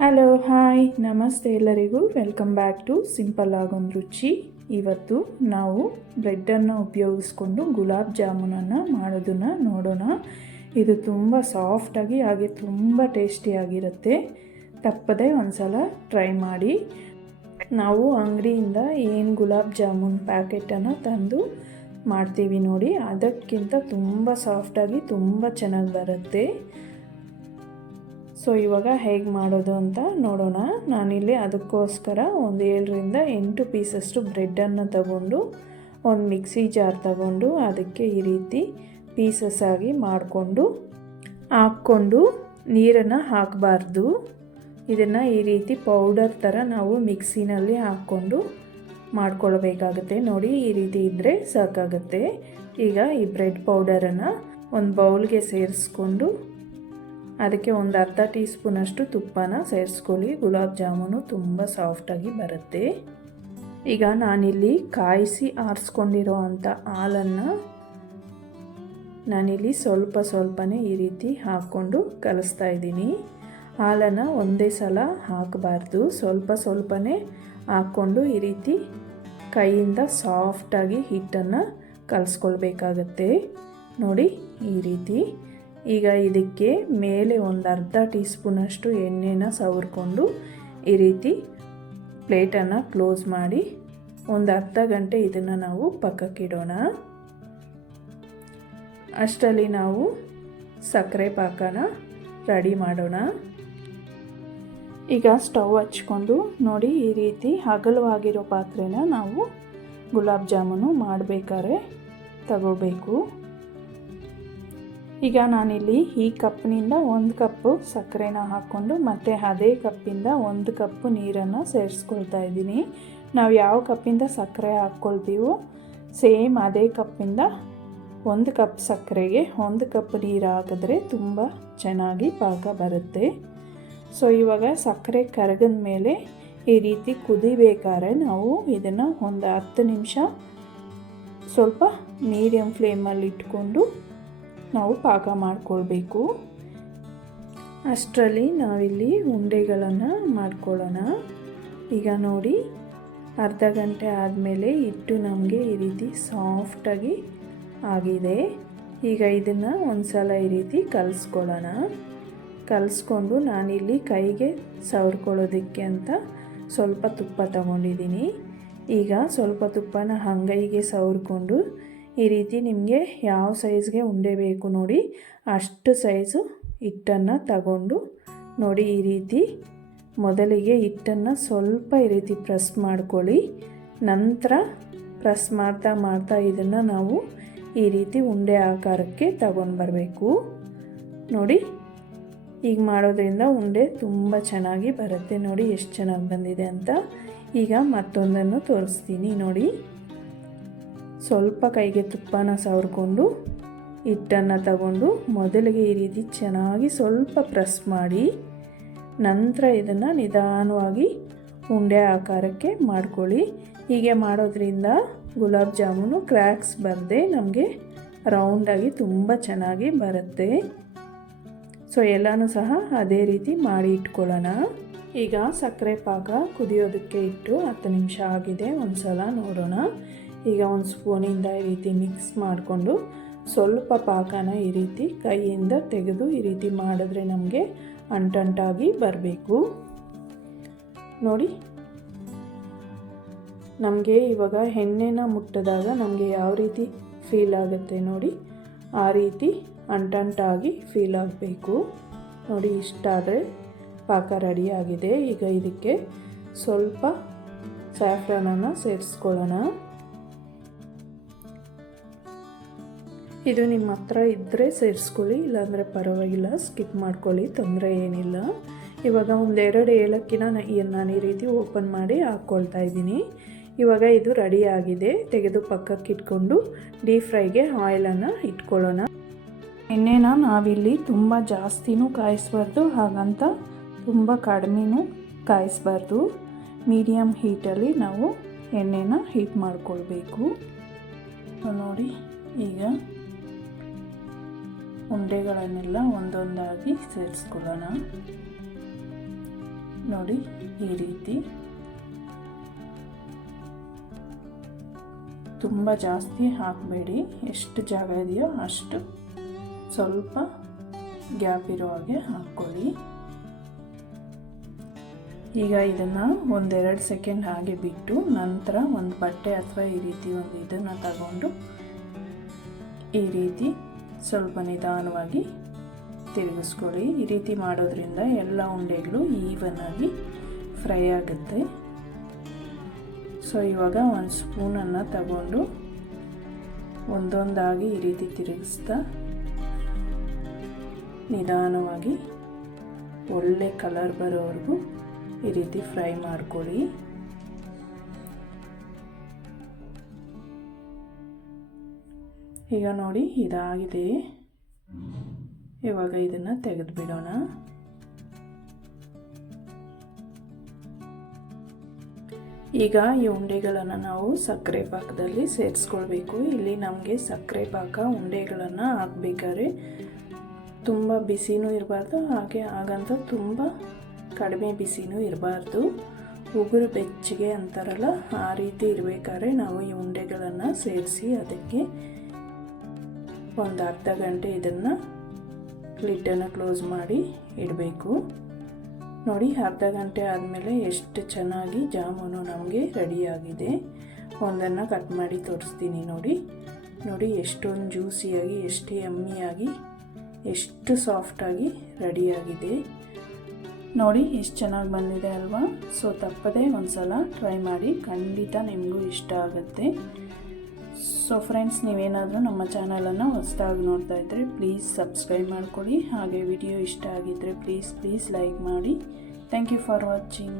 Hello hi ನಮಸ್ತೆ ಎಲ್ಲರಿಗೂ. Welcome back to simple ಆಗೊಂದು ರುಚಿ ಇವತ್ತು ನಾವು ಬ್ರೆಡ್ಡನ್ನು ಉಪಯೋಗಿಸ್ಕೊಂಡು ಗುಲಾಬ್ ಜಾಮೂನನ್ನು ಮಾಡೋದನ್ನು ನೋಡೋಣ. ಇದು ತುಂಬ ಸಾಫ್ಟಾಗಿ ಹಾಗೆ ತುಂಬ ಟೇಸ್ಟಿಯಾಗಿರುತ್ತೆ ತಪ್ಪದೆ ಒಂದ್ಸಲ ಟ್ರೈ ಮಾಡಿ. ನಾವು ಅಂಗಡಿಯಿಂದ ಏನು ಗುಲಾಬ್ ಜಾಮೂನ್ ಪ್ಯಾಕೆಟನ್ನು ತಂದು ಮಾಡ್ತೀವಿ ನೋಡಿ, ಅದಕ್ಕಿಂತ ತುಂಬ ಸಾಫ್ಟಾಗಿ ತುಂಬ ಚೆನ್ನಾಗಿ ಬರುತ್ತೆ. ಸೊ ಇವಾಗ ಹೇಗೆ ಮಾಡೋದು ಅಂತ ನೋಡೋಣ. ನಾನಿಲ್ಲಿ ಅದಕ್ಕೋಸ್ಕರ ಒಂದು ಏಳರಿಂದ ಎಂಟು ಪೀಸಷ್ಟು ಬ್ರೆಡ್ಡನ್ನು ತಗೊಂಡು, ಒಂದು ಮಿಕ್ಸಿ ಜಾರ್ ತಗೊಂಡು, ಅದಕ್ಕೆ ಈ ರೀತಿ ಪೀಸಸ್ ಆಗಿ ಮಾಡಿಕೊಂಡು, ಹಾಕ್ಕೊಂಡು ನೀರನ್ನು ಹಾಕಬಾರ್ದು. ಇದನ್ನು ಈ ರೀತಿ ಪೌಡರ್ ಥರ ನಾವು ಮಿಕ್ಸಿನಲ್ಲಿ ಹಾಕ್ಕೊಂಡು ಮಾಡ್ಕೊಳ್ಬೇಕಾಗತ್ತೆ. ನೋಡಿ, ಈ ರೀತಿ ಇದ್ದರೆ ಸಾಕಾಗುತ್ತೆ. ಈಗ ಈ ಬ್ರೆಡ್ ಪೌಡರನ್ನು ಒಂದು ಬೌಲ್ಗೆ ಸೇರಿಸ್ಕೊಂಡು ಅದಕ್ಕೆ ಒಂದು ಅರ್ಧ ಟೀ ಸ್ಪೂನಷ್ಟು ತುಪ್ಪನ ಸೇರಿಸ್ಕೊಳ್ಳಿ. ಗುಲಾಬ್ ಜಾಮೂನು ತುಂಬ ಸಾಫ್ಟಾಗಿ ಬರುತ್ತೆ. ಈಗ ನಾನಿಲ್ಲಿ ಕಾಯಿಸಿ ಆರಿಸ್ಕೊಂಡಿರೋ ಅಂಥ ಹಾಲನ್ನು ನಾನಿಲ್ಲಿ ಸ್ವಲ್ಪ ಸ್ವಲ್ಪನೇ ಈ ರೀತಿ ಹಾಕ್ಕೊಂಡು ಕಲಿಸ್ತಾ ಇದ್ದೀನಿ. ಹಾಲನ್ನು ಒಂದೇ ಸಲ ಹಾಕಬಾರ್ದು. ಸ್ವಲ್ಪ ಸ್ವಲ್ಪನೇ ಹಾಕ್ಕೊಂಡು ಈ ರೀತಿ ಕೈಯಿಂದ ಸಾಫ್ಟಾಗಿ ಹಿಟ್ಟನ್ನು ಕಲಿಸ್ಕೊಳ್ಬೇಕಾಗತ್ತೆ. ನೋಡಿ ಈ ರೀತಿ. ಈಗ ಇದಕ್ಕೆ ಮೇಲೆ ಒಂದು ಅರ್ಧ ಟೀ ಸ್ಪೂನಷ್ಟು ಎಣ್ಣೆನ ಸವರ್ಕೊಂಡು ಈ ರೀತಿ ಪ್ಲೇಟನ್ನು ಕ್ಲೋಸ್ ಮಾಡಿ ಒಂದು ಅರ್ಧ ಗಂಟೆ ಇದನ್ನು ನಾವು ಪಕ್ಕಕ್ಕಿಡೋಣ. ಅಷ್ಟರಲ್ಲಿ ನಾವು ಸಕ್ಕರೆ ಪಾಕನ ರೆಡಿ ಮಾಡೋಣ. ಈಗ ಸ್ಟವ್ ಹಚ್ಕೊಂಡು ನೋಡಿ ಈ ರೀತಿ ಹಗಲವಾಗಿರೋ ಪಾತ್ರೆನ ನಾವು ಗುಲಾಬ್ ಜಾಮೂನು ಮಾಡಬೇಕಾದ್ರೆ ತಗೋಬೇಕು. ಈಗ ನಾನಿಲ್ಲಿ ಈ ಕಪ್ನಿಂದ ಒಂದು ಕಪ್ಪು ಸಕ್ಕರೆನ ಹಾಕ್ಕೊಂಡು ಮತ್ತು ಅದೇ ಕಪ್ಪಿಂದ ಒಂದು ಕಪ್ಪು ನೀರನ್ನು ಸೇರಿಸ್ಕೊಳ್ತಾ ಇದ್ದೀನಿ. ನಾವು ಯಾವ ಕಪ್ಪಿಂದ ಸಕ್ಕರೆ ಹಾಕ್ಕೊಳ್ತೀವೋ ಸೇಮ್ ಅದೇ ಕಪ್ಪಿಂದ ಒಂದು ಕಪ್ ಸಕ್ಕರೆಗೆ ಒಂದು ಕಪ್ ನೀರು ಹಾಕಿದ್ರೆ ತುಂಬ ಚೆನ್ನಾಗಿ ಪಾಕ ಬರುತ್ತೆ. ಸೊ ಇವಾಗ ಸಕ್ಕರೆ ಕರಗಿದ ಮೇಲೆ ಈ ರೀತಿ ಕುದಿಬೇಕಾದ್ರೆ ನಾವು ಇದನ್ನು ಒಂದು ಹತ್ತು ನಿಮಿಷ ಸ್ವಲ್ಪ ಮೀಡಿಯಮ್ ಫ್ಲೇಮಲ್ಲಿ ಇಟ್ಕೊಂಡು ನಾವು ಪಾಕ ಮಾಡಿಕೊಳ್ಬೇಕು. ಅಷ್ಟರಲ್ಲಿ ನಾವಿಲ್ಲಿ ಉಂಡೆಗಳನ್ನು ಮಾಡ್ಕೊಳ್ಳೋಣ. ಈಗ ನೋಡಿ, ಅರ್ಧ ಗಂಟೆ ಆದಮೇಲೆ ಹಿಟ್ಟು ನಮಗೆ ಈ ರೀತಿ ಸಾಫ್ಟಾಗಿ ಆಗಿದೆ. ಈಗ ಇದನ್ನು ಒಂದು ಸಲ ಈ ರೀತಿ ಕಲಿಸ್ಕೊಳ್ಳೋಣ. ಕಲಿಸ್ಕೊಂಡು ನಾನಿಲ್ಲಿ ಕೈಗೆ ಸವರ್ಕೊಳ್ಳೋದಕ್ಕೆ ಅಂತ ಸ್ವಲ್ಪ ತುಪ್ಪ ತಗೊಂಡಿದ್ದೀನಿ. ಈಗ ಸ್ವಲ್ಪ ತುಪ್ಪನ ಹಂಗೈಗೆ ಸವರ್ಕೊಂಡು ಈ ರೀತಿ ನಿಮಗೆ ಯಾವ ಸೈಜ್ಗೆ ಉಂಡೆ ಬೇಕು ನೋಡಿ, ಅಷ್ಟು ಸೈಜು ಹಿಟ್ಟನ್ನು ತಗೊಂಡು ನೋಡಿ ಈ ರೀತಿ. ಮೊದಲಿಗೆ ಹಿಟ್ಟನ್ನು ಸ್ವಲ್ಪ ಈ ರೀತಿ ಪ್ರೆಸ್ ಮಾಡ್ಕೊಳ್ಳಿ. ನಂತರ ಪ್ರೆಸ್ ಮಾಡ್ತಾ ಮಾಡ್ತಾ ಇದನ್ನು ನಾವು ಈ ರೀತಿ ಉಂಡೆ ಆಕಾರಕ್ಕೆ ತಗೊಂಡು ಬರಬೇಕು. ನೋಡಿ ಈಗ ಮಾಡೋದ್ರಿಂದ ಉಂಡೆ ತುಂಬ ಚೆನ್ನಾಗಿ ಬರುತ್ತೆ ನೋಡಿ, ಎಷ್ಟು ಚೆನ್ನಾಗಿ ಬಂದಿದೆ ಅಂತ. ಈಗ ಮತ್ತೊಂದನ್ನು ತೋರಿಸ್ತೀನಿ ನೋಡಿ. ಸ್ವಲ್ಪ ಕೈಗೆ ತುಪ್ಪನ ಸವರ್ಕೊಂಡು, ಹಿಟ್ಟನ್ನು ತಗೊಂಡು ಮೊದಲಿಗೆ ಈ ರೀತಿ ಚೆನ್ನಾಗಿ ಸ್ವಲ್ಪ ಪ್ರೆಸ್ ಮಾಡಿ, ನಂತರ ಇದನ್ನು ನಿಧಾನವಾಗಿ ಉಂಡೆ ಆಕಾರಕ್ಕೆ ಮಾಡ್ಕೊಳ್ಳಿ. ಹೀಗೆ ಮಾಡೋದ್ರಿಂದ ಗುಲಾಬ್ ಜಾಮೂನು ಕ್ರ್ಯಾಕ್ಸ್ ಬರದೆ ನಮಗೆ ರೌಂಡಾಗಿ ತುಂಬ ಚೆನ್ನಾಗಿ ಬರುತ್ತೆ. ಸೊ ಎಲ್ಲನೂ ಸಹ ಅದೇ ರೀತಿ ಮಾಡಿ ಇಟ್ಕೊಳ್ಳೋಣ. ಈಗ ಸಕ್ಕರೆ ಪಾಕ ಕುದಿಯೋದಕ್ಕೆ ಇಟ್ಟು ಹತ್ತು ನಿಮಿಷ ಆಗಿದೆ ಒಂದು ಸಲ ನೋಡೋಣ. ಈಗ ಒಂದು ಸ್ಪೂನಿಂದ ಈ ರೀತಿ ಮಿಕ್ಸ್ ಮಾಡಿಕೊಂಡು ಸ್ವಲ್ಪ ಪಾಕನ ಈ ರೀತಿ ಕೈಯಿಂದ ತೆಗೆದು ಈ ರೀತಿ ಮಾಡಿದ್ರೆ ನಮಗೆ ಅಂಟಂಟಾಗಿ ಬರಬೇಕು. ನೋಡಿ, ನಮಗೆ ಇವಾಗ ಎಣ್ಣೆನ ಮುಟ್ಟಿದಾಗ ನಮಗೆ ಯಾವ ರೀತಿ ಫೀಲ್ ಆಗುತ್ತೆ ನೋಡಿ, ಆ ರೀತಿ ಅಂಟಂಟಾಗಿ ಫೀಲ್ ಆಗಬೇಕು. ನೋಡಿ ಇಷ್ಟಾದರೆ ಪಾಕ ರೆಡಿಯಾಗಿದೆ ಈಗ ಇದಕ್ಕೆ ಸ್ವಲ್ಪ ಸ್ಯಾಫ್ರಾನನ್ನು ಸೇರಿಸ್ಕೊಳ್ಳೋಣ. ಇದು ನಿಮ್ಮ ಹತ್ರ ಇದ್ದರೆ ಸೇರಿಸ್ಕೊಳ್ಳಿ, ಇಲ್ಲಾಂದರೆ ಪರವಾಗಿಲ್ಲ, ಸ್ಕಿಪ್ ಮಾಡ್ಕೊಳ್ಳಿ, ತೊಂದರೆ ಏನಿಲ್ಲ. ಇವಾಗ ಒಂದೆರಡು ಏಲಕ್ಕಿನ ನಾನು ಈ ರೀತಿ ಓಪನ್ ಮಾಡಿ ಹಾಕ್ಕೊಳ್ತಾ ಇದ್ದೀನಿ. ಇವಾಗ ಇದು ರೆಡಿ ಆಗಿದೆ. ತೆಗೆದು ಪಕ್ಕಕ್ಕೆ ಇಟ್ಕೊಂಡು ಡೀಪ್ ಫ್ರೈಗೆ ಆಯಿಲನ್ನು ಇಟ್ಕೊಳ್ಳೋಣ. ಎಣ್ಣೆನ ನಾವಿಲ್ಲಿ ತುಂಬ ಜಾಸ್ತಿನೂ ಕಾಯಿಸ್ಬಾರ್ದು, ಹಾಗಂತ ತುಂಬ ಕಡಿಮೆನೂ ಕಾಯಿಸ್ಬಾರ್ದು. ಮೀಡಿಯಮ್ ಹೀಟಲ್ಲಿ ನಾವು ಎಣ್ಣೆನ ಹೀಟ್ ಮಾಡಿಕೊಳ್ಬೇಕು. ನೋಡಿ, ಈಗ ಉಂಡೆಗಳನ್ನೆಲ್ಲ ಒಂದೊಂದಾಗಿ ಸೇರಿಸ್ಕೊಳ್ಳೋಣ. ನೋಡಿ, ಈ ರೀತಿ. ತುಂಬ ಜಾಸ್ತಿ ಹಾಕಬೇಡಿ. ಎಷ್ಟು ಜಾಗ ಇದೆಯೋ ಅಷ್ಟು ಸ್ವಲ್ಪ ಗ್ಯಾಪ್ ಇರೋ ಹಾಗೆ ಹಾಕ್ಕೊಳ್ಳಿ. ಈಗ ಇದನ್ನು ಒಂದೆರಡು ಸೆಕೆಂಡ್ ಹಾಗೆ ಬಿಟ್ಟು ನಂತರ ಒಂದು ಬಟ್ಟೆ ಅಥವಾ ಈ ರೀತಿ ಒಂದು ಇದನ್ನು ತಗೊಂಡು ಈ ರೀತಿ ಸ್ವಲ್ಪ ನಿಧಾನವಾಗಿ ತಿರುಗಿಸ್ಕೊಳ್ಳಿ. ಈ ರೀತಿ ಮಾಡೋದ್ರಿಂದ ಎಲ್ಲ ಉಂಡೆಗಳು ಈವನ್ ಆಗಿ ಫ್ರೈ ಆಗುತ್ತೆ. ಸೊ ಇವಾಗ ಒಂದು ಸ್ಪೂನನ್ನು ತಗೊಂಡು ಒಂದೊಂದಾಗಿ ಈ ರೀತಿ ತಿರುಗಿಸ್ತಾ ನಿಧಾನವಾಗಿ ಒಳ್ಳೆ ಕಲರ್ ಬರೋವರೆಗೂ ಈ ರೀತಿ ಫ್ರೈ ಮಾಡ್ಕೊಳ್ಳಿ. ಈಗ ನೋಡಿ, ಇದಾಗಿದೆ. ಇವಾಗ ಇದನ್ನು ತೆಗೆದುಬಿಡೋಣ. ಈಗ ಈ ಉಂಡೆಗಳನ್ನು ನಾವು ಸಕ್ಕರೆ ಪಾಕದಲ್ಲಿ ಸೇರಿಸ್ಕೊಳ್ಬೇಕು. ಇಲ್ಲಿ ನಮಗೆ ಸಕ್ಕರೆ ಪಾಕ ಉಂಡೆಗಳನ್ನು ಹಾಕ್ಬೇಕಾದ್ರೆ ತುಂಬ ಬಿಸಿನೂ ಇರಬಾರ್ದು, ಹಾಗೆ ಹಾಗಂತ ತುಂಬ ಕಡಿಮೆ ಬಿಸಿನೂ ಇರಬಾರ್ದು. ಉಗುರು ಬೆಚ್ಚಗೆ ಅಂತಾರಲ್ಲ, ಆ ರೀತಿ ಇರಬೇಕಾದ್ರೆ ನಾವು ಈ ಉಂಡೆಗಳನ್ನು ಸೇರಿಸಿ ಅದಕ್ಕೆ ಒಂದು ಅರ್ಧ ಗಂಟೆ ಇದನ್ನು ಲಿಡ್ಡನ್ನು ಕ್ಲೋಸ್ ಮಾಡಿ ಇಡಬೇಕು. ನೋಡಿ, ಅರ್ಧ ಗಂಟೆ ಆದಮೇಲೆ ಎಷ್ಟು ಚೆನ್ನಾಗಿ ಜಾಮೂನು ನಮಗೆ ರೆಡಿಯಾಗಿದೆ. ಒಂದನ್ನು ಕಟ್ ಮಾಡಿ ತೋರಿಸ್ತೀನಿ ನೋಡಿ. ನೋಡಿ, ಎಷ್ಟೊಂದು ಜ್ಯೂಸಿಯಾಗಿ, ಎಷ್ಟು ಎಮ್ಮಿಯಾಗಿ, ಎಷ್ಟು ಸಾಫ್ಟಾಗಿ ರೆಡಿಯಾಗಿದೆ. ನೋಡಿ ಎಷ್ಟು ಚೆನ್ನಾಗಿ ಬಂದಿದೆ ಅಲ್ವಾ? ಸೊ ತಪ್ಪದೇ ಒಂದು ಸಲ ಟ್ರೈ ಮಾಡಿ. ಖಂಡಿತ ನಿಮಗೂ ಇಷ್ಟ ಆಗುತ್ತೆ. ಸೊ ಫ್ರೆಂಡ್ಸ್, ನೀವೇನಾದರೂ ನಮ್ಮ ಚಾನಲನ್ನು ಹೊಸದಾಗಿ ನೋಡ್ತಾ ಇದ್ದರೆ ಪ್ಲೀಸ್ ಸಬ್ಸ್ಕ್ರೈಬ್ ಮಾಡ್ಕೊಳ್ಳಿ. ಹಾಗೆ ವಿಡಿಯೋ ಇಷ್ಟ ಆಗಿದ್ದರೆ ಪ್ಲೀಸ್ ಪ್ಲೀಸ್ ಲೈಕ್ ಮಾಡಿ. Thank you for watching.